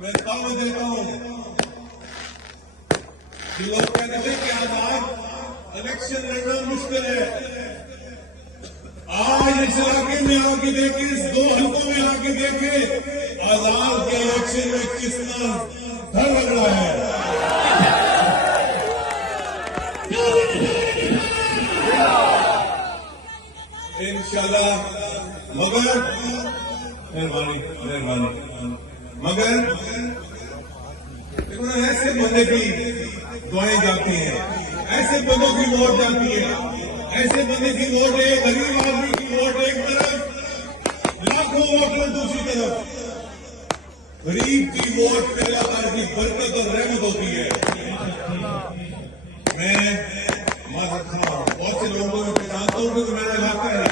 मैं दावा देता हूं कि लोग कहते थे कि आज इलेक्शन लड़ना मुश्किल है। आज इस इलाके में आके देखे, इस 2 हल्कों में आके देखे आजाद के इलेक्शन में कितना डर लग रहा है। इंशाल्लाह मगर मेहरबानी मगर ऐसे बंदे की दुआएं जाती हैं, ऐसे बंदों की वोट जाती है, ऐसे बंदे की वोट एक गरीब आदमी की वोट एक तरफ, लाखों वोटर दूसरी तरफ। गरीब की वोट पे अल्लाह की बरकत और रहमत होती है। मैं बहुत से लोगों को पहचानता हूं क्योंकि मेरा इलाका है,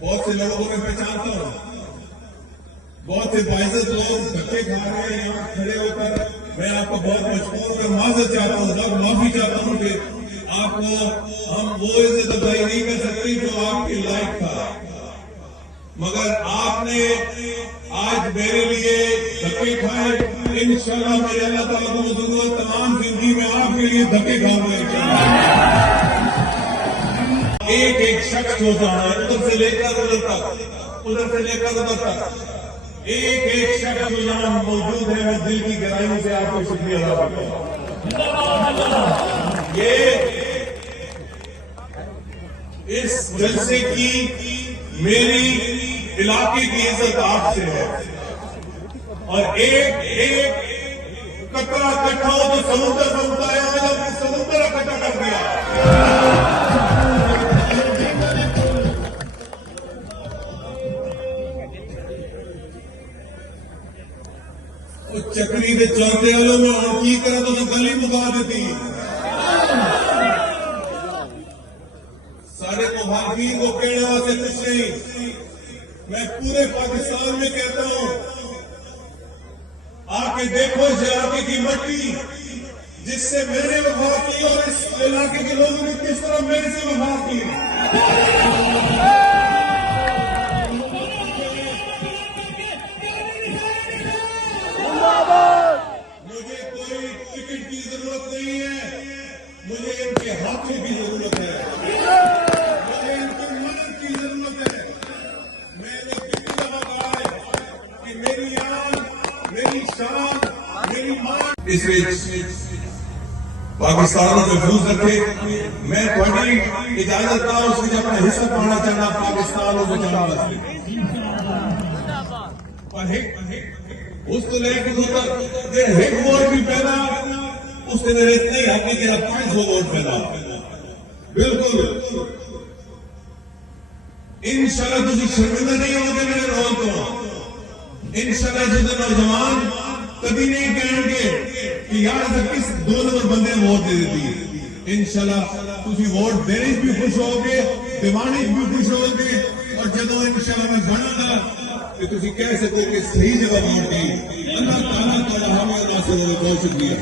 बहुत से लोगों को मैं पहचानता हूं। बहुत से बाइज्जत लोग धक्के खा रहे हैं यहाँ खड़े होकर। मैं आपको बहुत मशहूर में माजरत चाहता हूँ, माफी चाहता हूँ कि आपको हम वो इज्जत अफजाई नहीं कर सकते जो आपके लायक था, मगर आपने आज मेरे लिए धक्के खाए। इंशाल्लाह मेरे अल्लाह ताला को जरूरत तमाम जिंदगी में आपके लिए धक्के खाऊंगा। एक एक शख्स होता है, उधर से लेकर उधर तक, उधर से लेकर उधर तक एक एक शख्स जो यहाँ मौजूद है, मैं दिल की गहराइयों से आपको शुक्रिया अदा करता हूं। ये इस जलसे की मेरी इलाके की इज्जत आपसे है, और एक एक कतरा इकट्ठा हो तो समुद्र बनता है। आज आपने समुद्र इकट्ठा कर दिया। चक्री के चलते वालों में और की करा तो गली मुका देती। सारे मुहाफिन को कहने वास्ते कुछ नहीं, मैं पूरे पाकिस्तान में कहता हूं, आके देखो इस इलाके की मट्टी जिससे मैंने वफा की और इस इलाके के लोगों ने किस तरह मेरे से वफा की। मुझे कोई टिकट की जरूरत नहीं है, मुझे इनके हाथों की जरूरत है, मुझे इनकी मदद की जरूरत है। मैंने कितनी दफा कहा है कि मेरी आन, मेरी शान, मेरी मान इस पाकिस्तान को महफूज रखे। मैं थोड़ी इजाजत का उसकी अपना हिस्सा पाना चाहना पाकिस्तान को बचाना वास्ते, उसको लेकर एक वोट भी पैदा उससे मेरे इतने ही हक कि 500 वोट पैदा। बिल्कुल इंशाल्लाह तुम शर्मिंदा नहीं होगे मेरे रोल को। इंशाल्लाह जिस नौजवान कभी नहीं कहेंगे कि यार किस 2 नंबर बंदे ने वोट दे दी। इंशाल्लाह तुम वोट देने भी खुश होगे, दिवाने भी खुश होगे, और जब इंशाल्लाह मैं बनूंगा कि तुम कह सको कि सही जगह वोट दी। अल्लाह ताला हमें बहुत शुक्रिया।